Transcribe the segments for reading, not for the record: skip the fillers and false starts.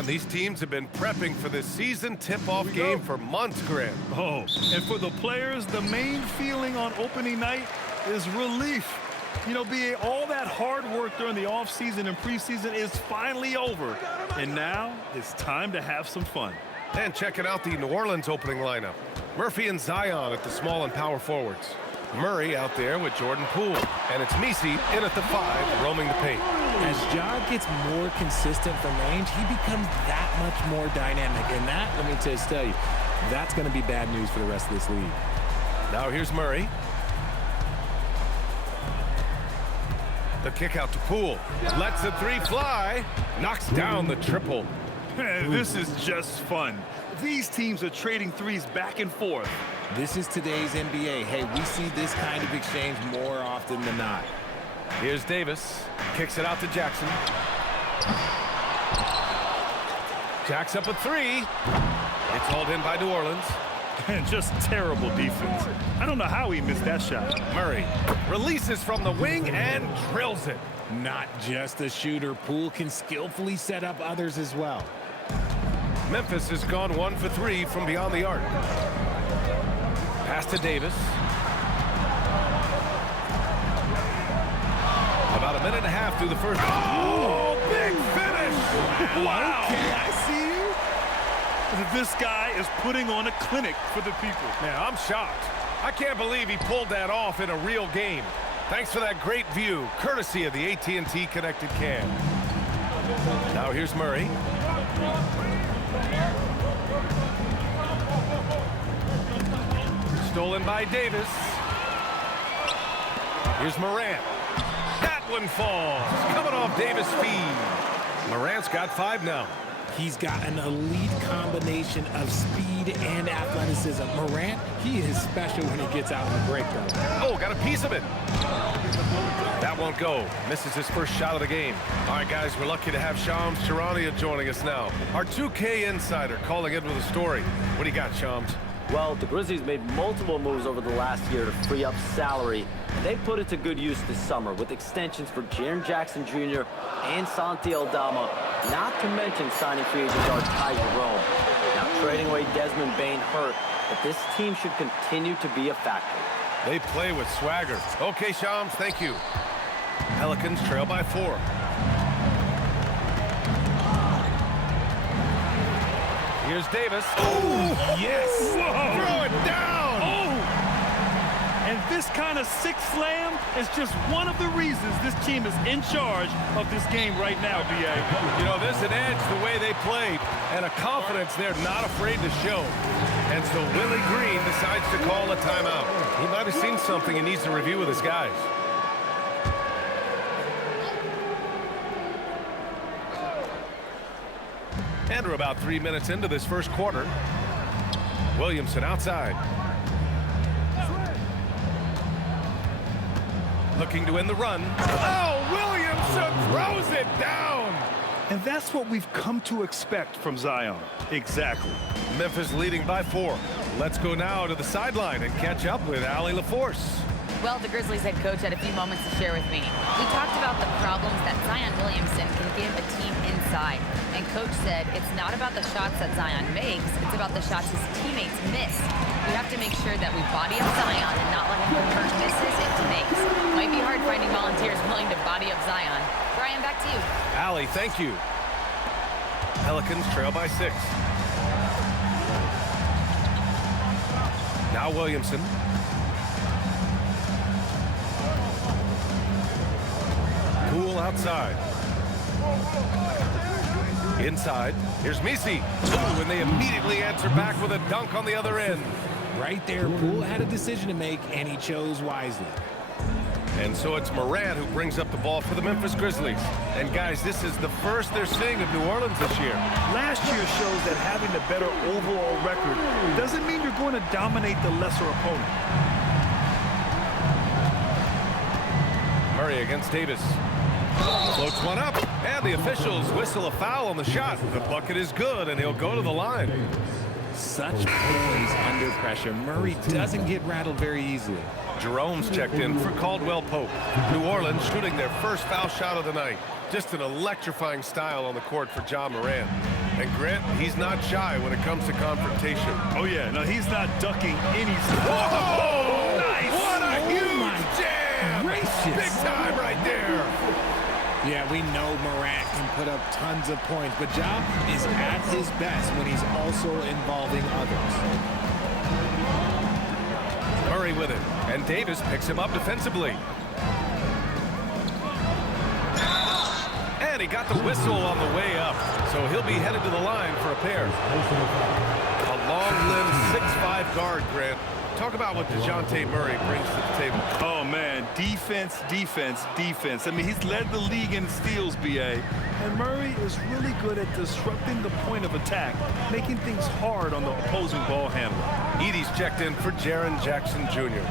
Man, these teams have been prepping for this season tip-off game for months, Grant. Oh, and for the players, the main feeling on opening night is relief. You know, all that hard work during the offseason and preseason is finally over. And now it's time to have some fun. And checking out the New Orleans opening lineup. Murphy and Zion at the small and power forwards. Murray out there with Jordan Poole. And it's Messi in at the 5, roaming the paint. As Ja gets more consistent from range, he becomes that much more dynamic. And that, let me just tell you, that's going to be bad news for the rest of this league. Now here's Murray. The kick out to Poole. Lets the 3 fly. Knocks down the triple. This is just fun. These teams are trading threes back and forth. This is today's NBA. Hey, we see this kind of exchange more often than not. Here's Davis. Kicks it out to Jackson. Jacks up a 3. It's hauled in by New Orleans. And just terrible defense. I don't know how he missed that shot. Murray releases from the wing and drills it. Not just a shooter. Poole can skillfully set up others as well. Memphis has gone 1 for 3 from beyond the arc. Pass to Davis. About a minute and a half through the first. Oh, big finish! Wow! Okay, I see you. This guy is putting on a clinic for the people. Man, I'm shocked. I can't believe he pulled that off in a real game. Thanks for that great view, courtesy of the AT&T Connected Cam. Now here's Murray. Stolen by Davis. Here's Morant. That one falls. Coming off Davis' feed. Morant's got 5 now. He's got an elite combination of speed and athleticism. Morant, he is special when he gets out in the break, though. Oh, got a piece of it. That won't go. Misses his first shot of the game. All right, guys, we're lucky to have Shams Charania joining us now. Our 2K insider calling in with a story. What do you got, Shams? Well, the Grizzlies made multiple moves over the last year to free up salary. And they put it to good use this summer with extensions for Jaren Jackson Jr. and Santi Aldama, not to mention signing free agent guard Ty Jerome. Now, trading away Desmond Bane hurt, but this team should continue to be a factor. They play with swagger. Okay, Shams, thank you. Pelicans trail by 4. Here's Davis. Oh, yes! Whoa. Throw it down! Oh! And this kind of sick slam is just one of the reasons this team is in charge of this game right now, B.A. You know, there's an edge the way they played and a confidence they're not afraid to show. And so Willie Green decides to call a timeout. He might have seen something he needs to review with his guys. And we're about 3 minutes into this first quarter. Williamson outside. Looking to win the run. Oh, Williamson throws it down. And that's what we've come to expect from Zion. Exactly. Memphis leading by 4. Let's go now to the sideline and catch up with Allie LaForce. Well, the Grizzlies head coach had a few moments to share with me. We talked about the problems that Zion Williamson can give a team inside. And coach said it's not about the shots that Zion makes, it's about the shots his teammates miss. We have to make sure that we body up Zion and not let him convert misses into makes. Might be hard finding volunteers willing to body up Zion. Brian, back to you. Allie, thank you. Pelicans trail by 6. Now Williamson. Poole outside. Inside. Here's Messi. Ooh, and they immediately answer back with a dunk on the other end. Right there, Poole had a decision to make, and he chose wisely. And so it's Morant who brings up the ball for the Memphis Grizzlies. And guys, this is the first they're seeing of New Orleans this year. Last year shows that having a better overall record doesn't mean you're going to dominate the lesser opponent. Murray against Davis. Floats one up, and the officials whistle a foul on the shot. The bucket is good, and he'll go to the line. Such poise under pressure. Murray doesn't get rattled very easily. Jerome's checked in for Caldwell Pope. New Orleans shooting their first foul shot of the night. Just an electrifying style on the court for Ja Morant. And Grant, he's not shy when it comes to confrontation. Oh, yeah. No, he's not ducking any. Whoa! Nice. What a huge jam! Gracious. Big time right there. Yeah, we know Morant can put up tons of points, but Ja is at his best when he's also involving others. Murray with it, and Davis picks him up defensively. And he got the whistle on the way up, so he'll be headed to the line for a pair. A long-limbed 6'5" guard, Grant. Talk about what DeJounte Murray brings to the table. Oh, man. Defense, defense, defense. I mean, he's led the league in steals, B.A. And Murray is really good at disrupting the point of attack, making things hard on the opposing ball handler. Edey's checked in for Jaren Jackson Jr.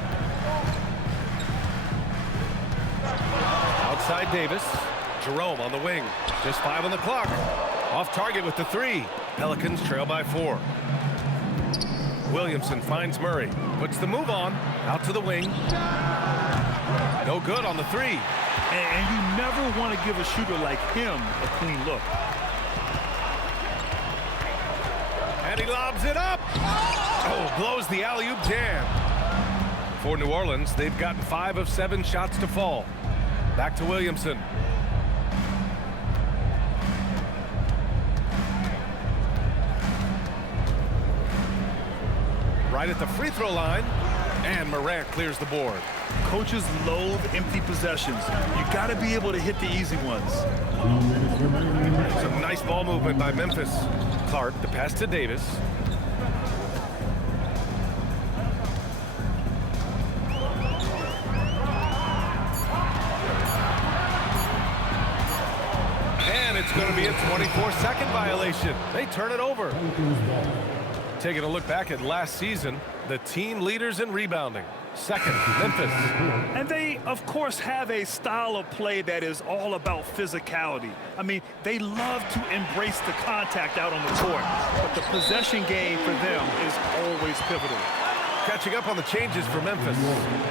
Outside Davis. Jerome on the wing. Just 5 on the clock. Off target with the 3. Pelicans trail by 4. Williamson finds Murray. Puts the move on. Out to the wing. No good on the 3. And you never want to give a shooter like him a clean look. And he lobs it up. Oh, blows the alley-oop jam. For New Orleans, they've gotten 5 of 7 shots to fall. Back to Williamson. Right at the free throw line, and Morant clears the board. Coaches loathe empty possessions. You got to be able to hit the easy ones. Some nice ball movement by Memphis. Clark, the pass to Davis. And it's going to be a 24-second violation. They turn it over. Taking a look back at last season, the team leaders in rebounding. Second, Memphis. And they, of course, have a style of play that is all about physicality. I mean, they love to embrace the contact out on the court, but the possession game for them is always pivotal. Catching up on the changes for Memphis.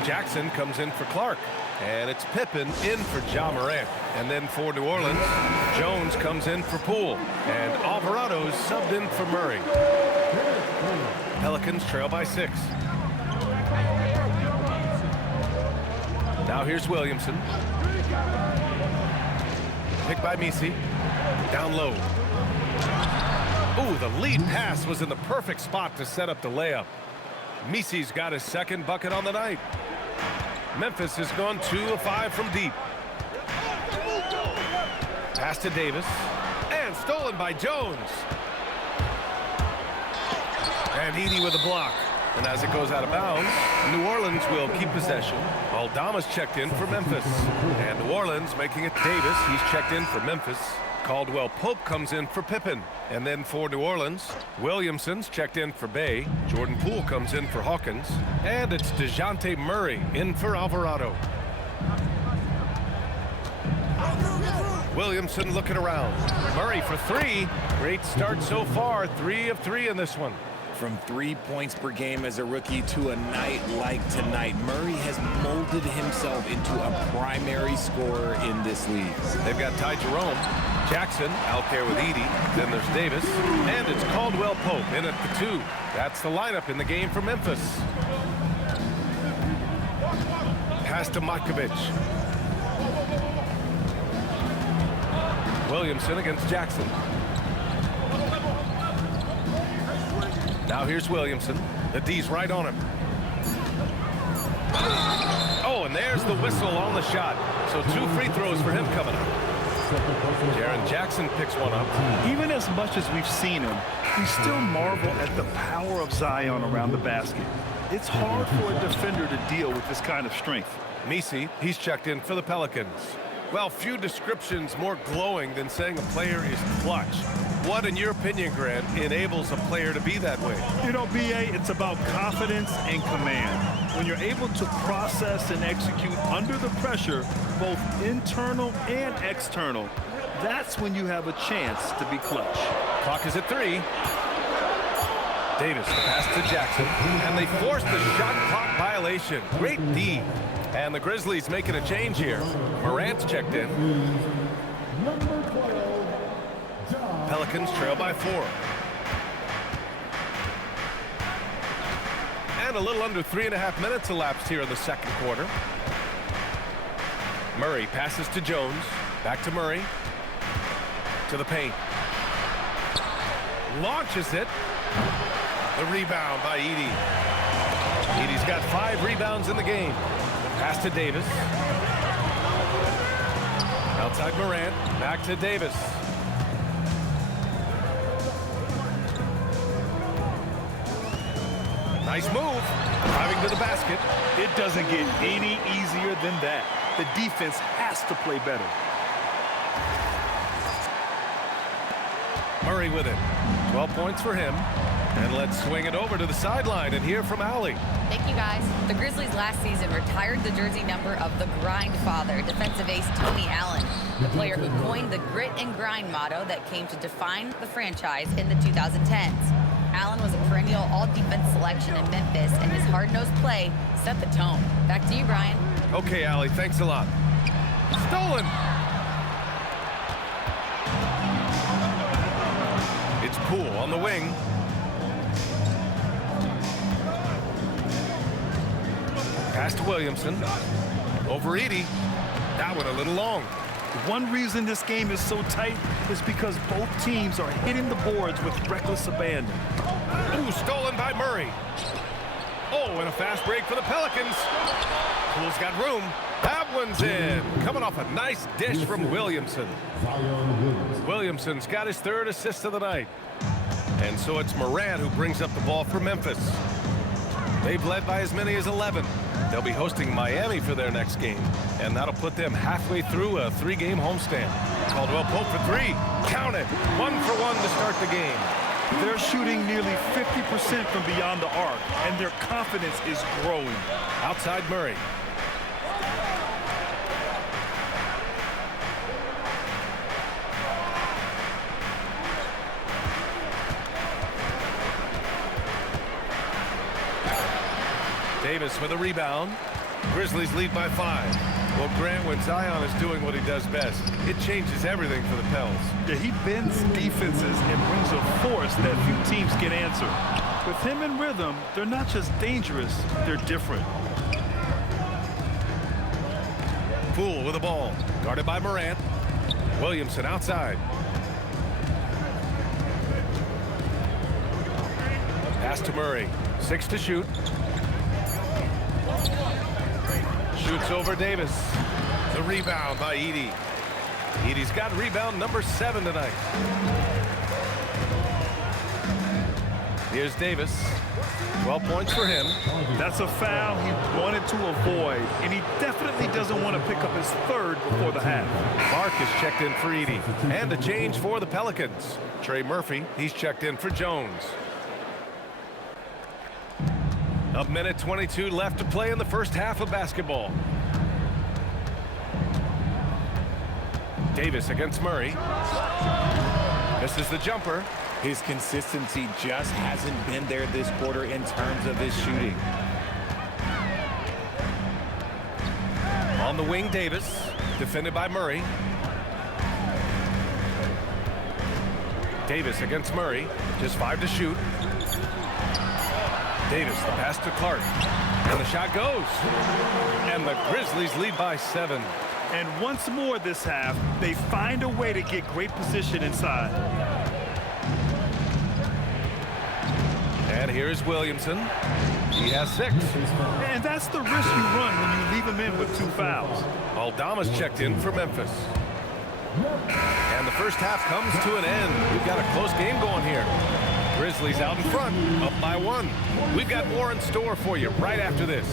Jackson comes in for Clark. And it's Pippen in for Ja Morant. And then for New Orleans, Jones comes in for Poole. And Alvarado's subbed in for Murray. Pelicans trail by 6. Now here's Williamson. Picked by Misi. Down low. Ooh, the lead pass was in the perfect spot to set up the layup. Misi's got his second bucket on the night. Memphis has gone 2 of 5 from deep. Pass to Davis. And stolen by Jones. And Edey with a block. And as it goes out of bounds, New Orleans will keep possession. Aldama's checked in for Memphis. And New Orleans making it Davis. He's checked in for Memphis. Caldwell Pope comes in for Pippen. And then for New Orleans, Williamson's checked in for Bay. Jordan Poole comes in for Hawkins. And it's DeJounte Murray in for Alvarado. Williamson looking around. Murray for 3. Great start so far. 3 of 3 in this one. From 3 points per game as a rookie to a night like tonight, Murray has molded himself into a primary scorer in this league. They've got Ty Jerome. Jackson out there with Edey. Then there's Davis. And it's Caldwell Pope in at the 2. That's the lineup in the game for Memphis. Pass to Matkovic. Williamson against Jackson. Now here's Williamson. The D's right on him. Oh, and there's the whistle on the shot. So 2 free throws for him coming up. Jaren Jackson picks one up. Even as much as we've seen him, we still marvel at the power of Zion around the basket. It's hard for a defender to deal with this kind of strength. Misi, he's checked in for the Pelicans. Well, few descriptions more glowing than saying a player is clutch. What, in your opinion, Grant, enables a player to be that way? You know, B.A., it's about confidence and command. When you're able to process and execute under the pressure, both internal and external, that's when you have a chance to be clutch. Clock is at 3. Davis, the pass to Jackson, and they force the shot clock violation. Great D. And the Grizzlies making a change here. Morant's checked in. Pelicans trail by 4. And a little under 3.5 minutes elapsed here in the second quarter. Murray passes to Jones. Back to Murray. To the paint. Launches it. The rebound by Edey. Edey's got 5 rebounds in the game. Pass to Davis. Outside Morant. Back to Davis. Nice move. Driving to the basket. It doesn't get any easier than that. The defense has to play better. Murray with it. 12 points for him. And let's swing it over to the sideline and hear from Allie. Thank you, guys. The Grizzlies last season retired the jersey number of the grind father, defensive ace Tony Allen, the player who coined the grit and grind motto that came to define the franchise in the 2010s. Allen was a perennial all-defense selection in Memphis, and his hard-nosed play set the tone. Back to you, Brian. Okay, Allie, thanks a lot. Stolen. It's Poole on the wing. Pass to Williamson. Over Edey. That one a little long. One reason this game is so tight is because both teams are hitting the boards with reckless abandon. Ooh, stolen by Murray. Oh, and a fast break for the Pelicans. Poole's got room. That one's in. Coming off a nice dish from Williamson. Williamson's got his 3rd assist of the night. And so it's Morant who brings up the ball for Memphis. They've led by as many as 11. They'll be hosting Miami for their next game, and that'll put them halfway through a 3-game homestand. Caldwell Pope for 3. Count it. 1 for 1 to start the game. They're shooting nearly 50% from beyond the arc, and their confidence is growing. Outside Murray. Davis with a rebound. Grizzlies lead by 5. Well, Grant, when Zion is doing what he does best, it changes everything for the Pels. Yeah, he bends defenses and brings a force that few teams can answer. With him in rhythm, they're not just dangerous, they're different. Poole with the ball. Guarded by Morant. Williamson outside. Pass to Murray. 6 to shoot. Shoots over Davis. The rebound by Edey. Edey's got rebound number 7 tonight. Here's Davis. 12 points for him. That's a foul he wanted to avoid, and he definitely doesn't want to pick up his 3rd before the half. Mark is checked in for Edey. And a change for the Pelicans. Trey Murphy, he's checked in for Jones. A minute 22 left to play in the first half of basketball. Davis against Murray. Misses the jumper. His consistency just hasn't been there this quarter in terms of his shooting. On the wing, Davis. Defended by Murray. Davis against Murray. Just 5 to shoot. Davis, the pass to Clark. And the shot goes. And the Grizzlies lead by 7. And once more this half, they find a way to get great position inside. And here's Williamson. He has 6. And that's the risk you run when you leave him in with 2 fouls. Aldama's checked in for Memphis. And the first half comes to an end. We've got a close game going here. Grizzlies out in front, up by 1. We've got more in store for you right after this.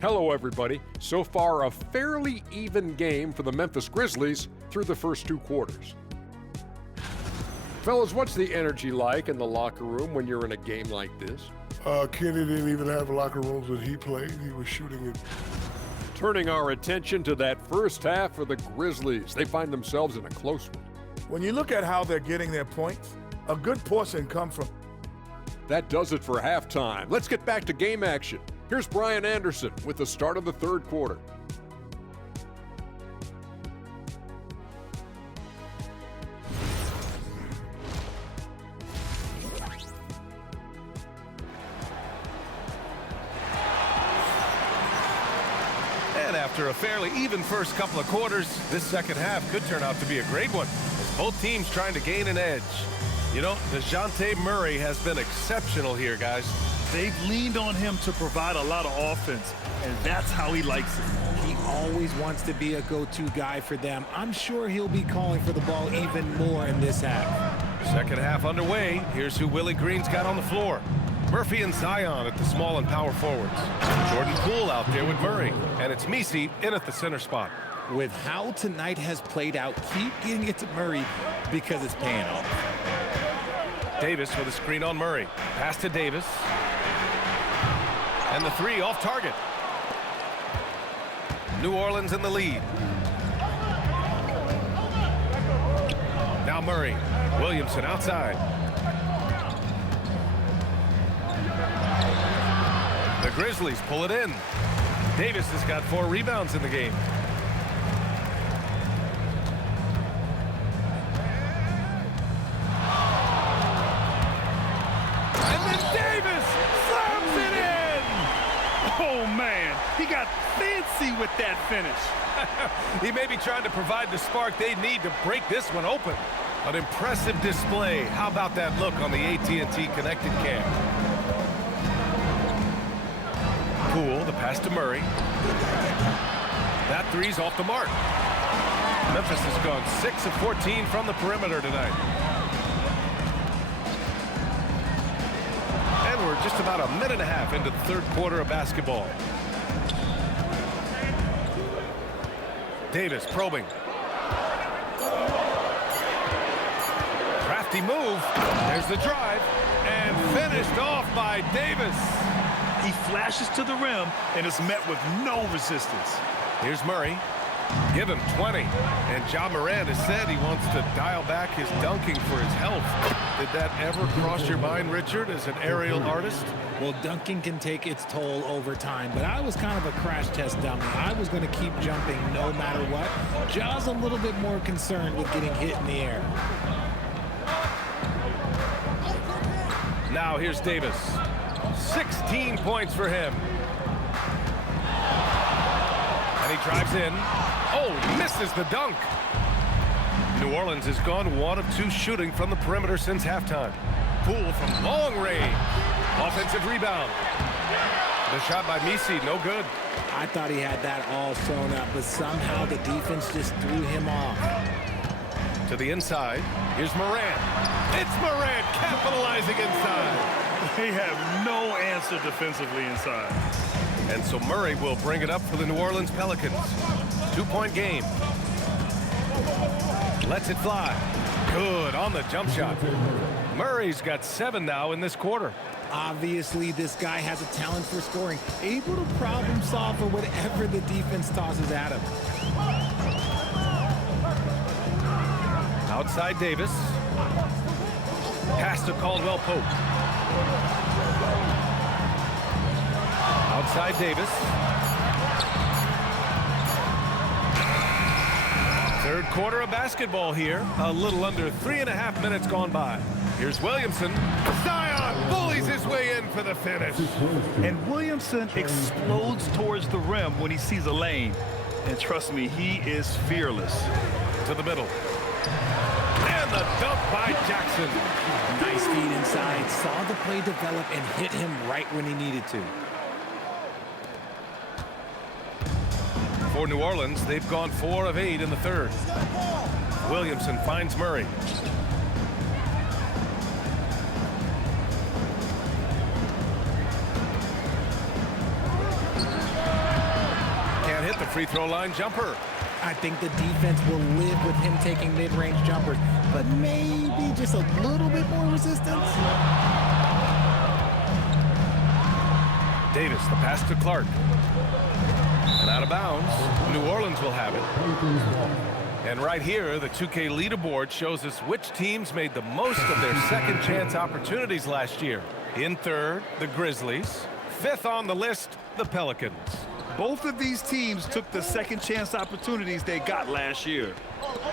Hello, everybody. So far, a fairly even game for the Memphis Grizzlies through the first 2 quarters. Fellas, what's the energy like in the locker room when you're in a game like this? Kenny didn't even have locker rooms when he played. He was shooting it. Turning our attention to that first half for the Grizzlies. They find themselves in a close one. When you look at how they're getting their points, a good portion come from That does it for halftime. Let's get back to game action. Here's Brian Anderson with the start of the third quarter. And after a fairly even first couple of quarters, this second half could turn out to be a great one, as both teams trying to gain an edge. You know, DeJounte Murray has been exceptional here, guys. They've leaned on him to provide a lot of offense, and that's how he likes it. He always wants to be a go-to guy for them. I'm sure he'll be calling for the ball even more in this half. Second half underway. Here's who Willie Green's got on the floor. Murphy and Zion at the small and power forwards. Jordan Poole out there with Murray. And it's Messi in at the center spot. With how tonight has played out, keep getting it to Murray because it's paying off. Davis with a screen on Murray. Pass to Davis. And the three off target. New Orleans in the lead. Now Murray. Williamson outside. The Grizzlies pull it in. Davis has got 4 rebounds in the game. And then Davis slams it in! Oh, man, he got fancy with that finish. He may be trying to provide the spark they need to break this one open. An impressive display. How about that look on the AT&T connected cam? Poole, the pass to Murray. That three's off the mark. Memphis has gone 6 of 14 from the perimeter tonight. And we're just about a minute and a half into the third quarter of basketball. Davis probing. Crafty move. There's the drive. And finished off by Davis. He flashes to the rim and is met with no resistance. Here's Murray. Give him 20. And Ja Morant has said he wants to dial back his dunking for his health. Did that ever cross your mind, Richard, as an aerial artist? Well, dunking can take its toll over time, but I was kind of a crash test dummy. I was going to keep jumping no matter what. Ja's a little bit more concerned with getting hit in the air. Now here's Davis. 16 points for him. And he drives in. Oh, misses the dunk. New Orleans has gone 1 of 2 shooting from the perimeter since halftime. Poole from long range. Offensive rebound. The shot by Messi, no good. I thought he had that all sewn up, but somehow the defense just threw him off. To the inside. Here's Morant. It's Morant capitalizing inside. They have no answer defensively inside. And so Murray will bring it up for the New Orleans Pelicans. 2-point game. Lets it fly. Good on the jump shot. Murray's got 7 now in this quarter. Obviously, this guy has a talent for scoring, able to problem solve for whatever the defense tosses at him. Outside Davis. Pass to Caldwell Pope. Outside Davis. Third quarter of basketball here. A little under 3.5 minutes gone by. Here's Williamson. Zion bullies his way in for the finish. And Williamson explodes towards the rim when he sees a lane. And trust me, he is fearless. To the middle. And the dunk by Jackson. Nice feed inside, saw the play develop and hit him right when he needed to. For New Orleans, they've gone 4 of 8 in the third. Williamson finds Murray. Can't hit the free throw line jumper. I think the defense will live with him taking mid-range jumpers, but maybe just a little bit more resistance. Davis, the pass to Clark. And out of bounds. New Orleans will have it. And right here, the 2K leaderboard shows us which teams made the most of their second chance opportunities last year. In third, the Grizzlies. Fifth on the list, the Pelicans. Both of these teams took the second chance opportunities they got last year.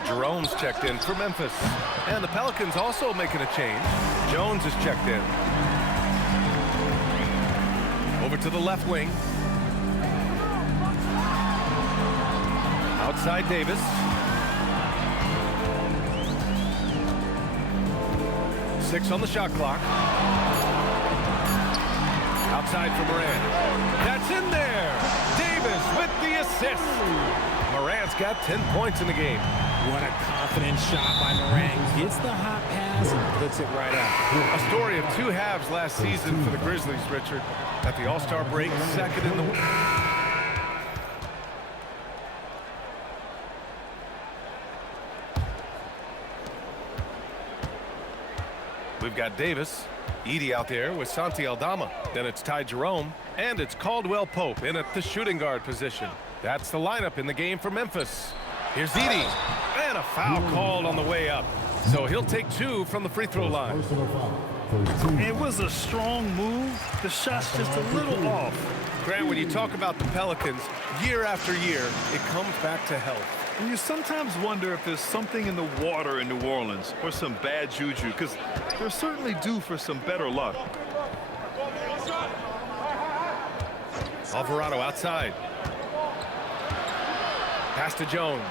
Jerome's checked in for Memphis. And the Pelicans also making a change. Jones is checked in. Over to the left wing. Outside Davis. Six on the shot clock. Outside for Morant. That's in there. Davis with the assist. Morant's got 10 points in the game. What a confident shot by Morant. Gets the hot pass and puts it right up. A story of two halves last season for the Grizzlies, Richard. At the All-Star break, second in the... We've got Davis, Edey out there with Santi Aldama. Then it's Ty Jerome, and it's Caldwell Pope in at the shooting guard position. That's the lineup in the game for Memphis. Here's Edey, and a foul called on the way up. So he'll take two from the free throw line. It was a strong move. The shot's just a little off. Grant, when you talk about the Pelicans, year after year, it comes back to health. And you sometimes wonder if there's something in the water in New Orleans or some bad juju, because they're certainly due for some better luck. Alvarado outside. Pass to Jones.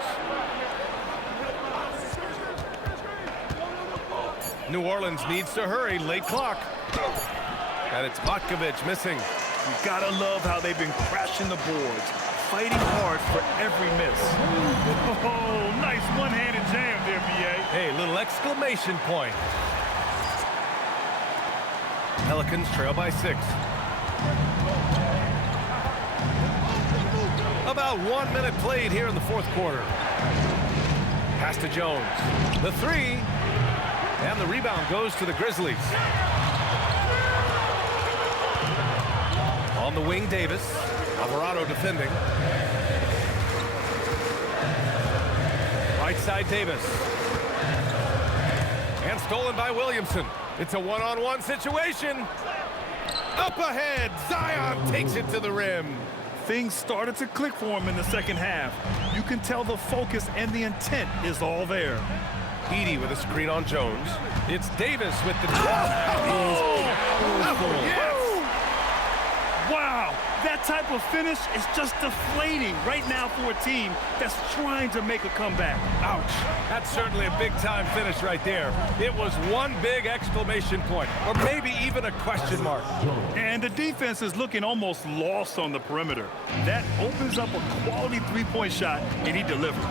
New Orleans needs to hurry. Late clock. And it's Botkovich missing. You gotta love how they've been crashing the boards, fighting hard for every miss. Oh, nice one-handed jam there, BA. Hey, little exclamation point. Pelicans trail by 6. About 1 minute played here in the fourth quarter. Pass to Jones. The three. And the rebound goes to the Grizzlies. On the wing, Davis. Alvarado defending. Right side, Davis. And stolen by Williamson. It's a one-on-one situation. Up ahead, Zion takes it to the rim. Things started to click for him in the second half. You can tell the focus and the intent is all there. Edey with a screen on Jones. It's Davis with the... Wow, that type of finish is just deflating right now for a team that's trying to make a comeback. Ouch. That's certainly a big-time finish right there. It was one big exclamation point, or maybe even a question mark. And the defense is looking almost lost on the perimeter. That opens up a quality three-point shot, and he delivers.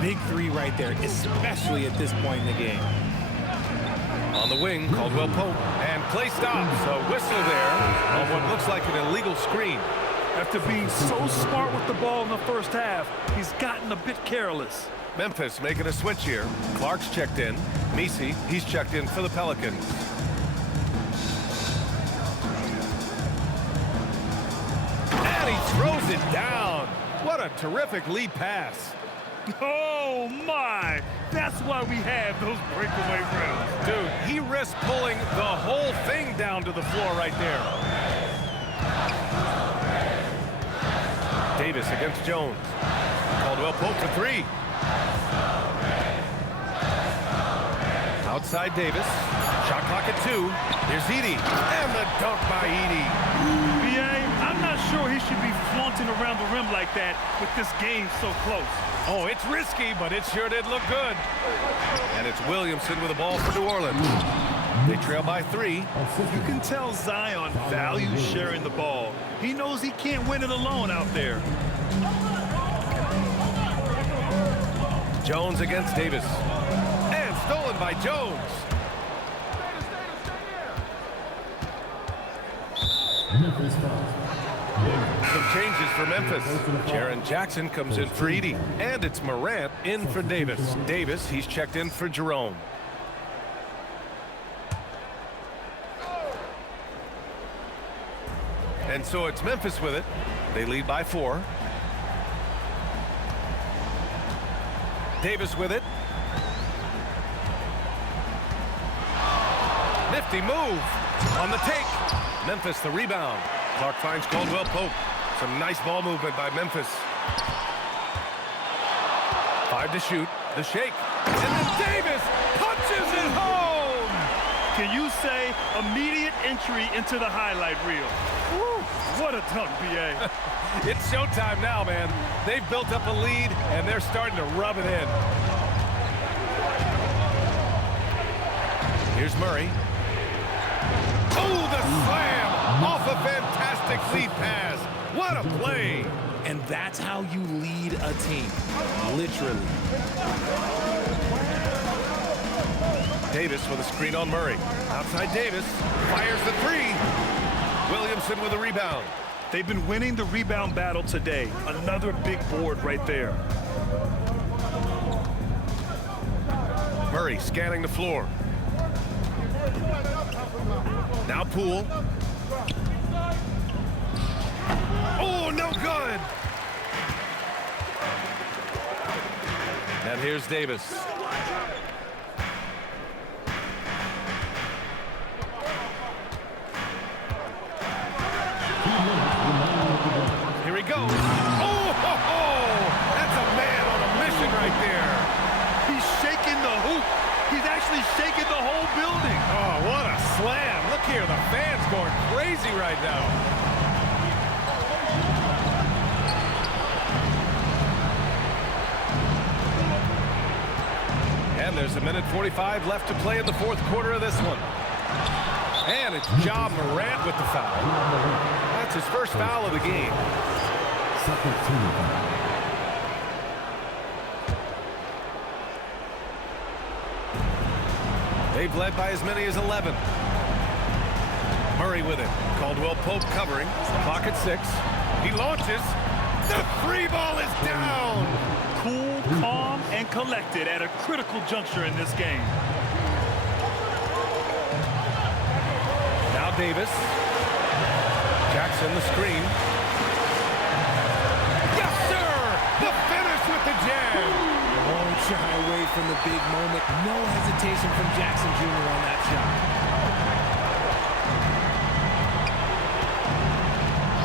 Big three right there, especially at this point in the game. On the wing, Caldwell Pope. And play stops. A whistle there on what looks like an illegal screen. After being so smart with the ball in the first half, he's gotten a bit careless. Memphis making a switch here. Clark's checked in. Messi, he's checked in for the Pelicans. And he throws it down. What a terrific lead pass. Oh, my. That's why we have those breakaway runs. Dude, he risked pulling the whole thing down to the floor right there. Davis against Jones. Caldwell Pope for three. Outside Davis. Shot clock at 2. Here's Edey. And the dunk by Edey. BA, I'm not sure he should be flaunting around the rim like that with this game so close. Oh, it's risky, but it sure did look good. And it's Williamson with the ball for New Orleans. They trail by 3. You can tell Zion values sharing the ball. He knows he can't win it alone out there. Jones against Davis. And stolen by Jones. Some changes for Memphis. Jaren Jackson comes in for Edey. And it's Morant in for Davis. Davis, he's checked in for Jerome. And so it's Memphis with it. They lead by 4. Davis with it. Nifty move on the take. Memphis the rebound. Clark finds Caldwell Pope. Some nice ball movement by Memphis. 5 to shoot. The shake. And then Davis punches it home. Can you say immediate entry into the highlight reel? Woo, what a dunk, B.A. It's showtime now, man. They've built up a lead, and they're starting to rub it in. Here's Murray. Oh, the slam off a fantastic lead pass. What a play. And that's how you lead a team, literally. Davis with a screen on Murray. Outside Davis, fires the three. Williamson with a rebound. They've been winning the rebound battle today. Another big board right there. Murray scanning the floor. Now Poole. Oh, no good. And here's Davis. Here he goes. Oh, ho, ho. That's a man on a mission right there. He's shaking the hoop. He's actually shaking the whole building. Oh, what a slam. Look here, the fans going crazy right now. And there's 1:45 left to play in the fourth quarter of this one. And it's Ja Morant with the foul. That's his first foul of the game. They've led by as many as 11. Murray with it. Caldwell Pope covering. Clock at 6. He launches. The three ball is down. Cool, calm, and collected at a critical juncture in this game. Now Davis. Jackson the screen. Yes, sir! The finish with the jam. Won't shy away from the big moment. No hesitation from Jackson Jr. on that shot.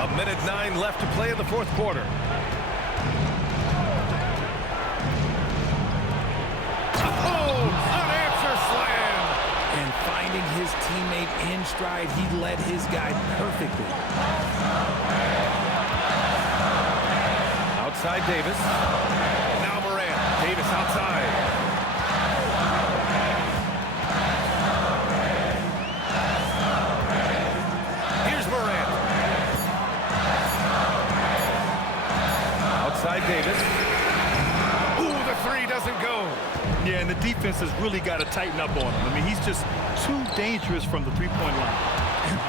1:09 left to play in the fourth quarter. Oh, unanswered slam. And finding his teammate in stride, he led his guy perfectly. Outside Davis. Now Morant. Davis outside. Here's Morant. Outside Davis. Ooh, the three doesn't go. Yeah, and the defense has really got to tighten up on him. I mean, he's just too dangerous from the three-point line.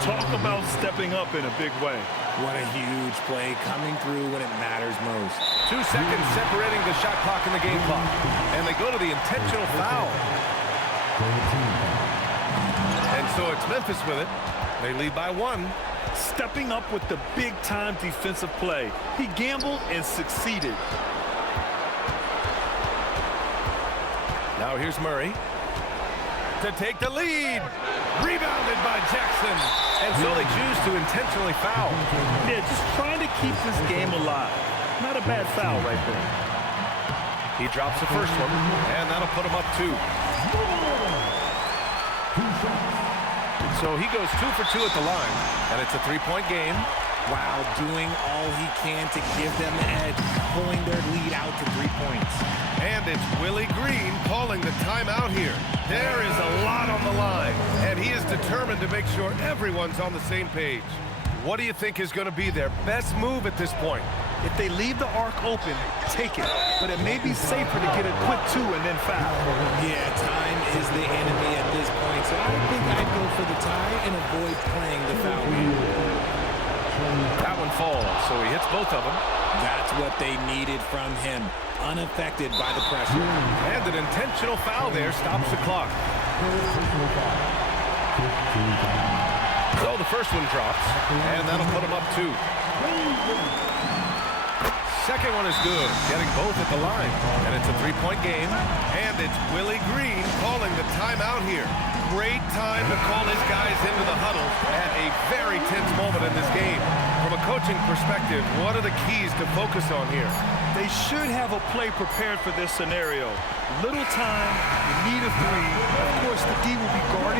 Talk about stepping up in a big way. What a huge play coming through when it matters most. 2 seconds separating the shot clock and the game clock. And they go to the intentional foul. And so it's Memphis with it. They lead by 1. Stepping up with the big-time defensive play. He gambled and succeeded. Now here's Murray to take the lead. Rebounded by Jackson. And so they choose to intentionally foul. Yeah, just trying to keep this game alive. Not a bad foul right there. He drops the first one, and that'll put him up 2. So he goes 2 for 2 at the line, and it's a 3-point game. While doing all he can to give them the edge, pulling their lead out to 3 points. And it's Willie Green calling the timeout here. There is a lot on the line, and he is determined to make sure everyone's on the same page. What do you think is going to be their best move at this point? If they leave the arc open, take it. But it may be safer to get a quick 2 and then foul. Yeah, time is the enemy at this point, so I think I'd go for the tie and avoid playing the foul game. That one falls, so he hits both of them. That's what they needed from him, unaffected by the pressure. And an intentional foul there stops the clock. So the first one drops, and that'll put him up 2. Second one is good, getting both at the line. And it's a three-point game. And it's Willie Green calling the timeout here. Great time to call his guys into the huddle at a very tense moment in this game. From a coaching perspective, what are the keys to focus on here? They should have a play prepared for this scenario. Little time, you need a three. Of course, the D will be guarding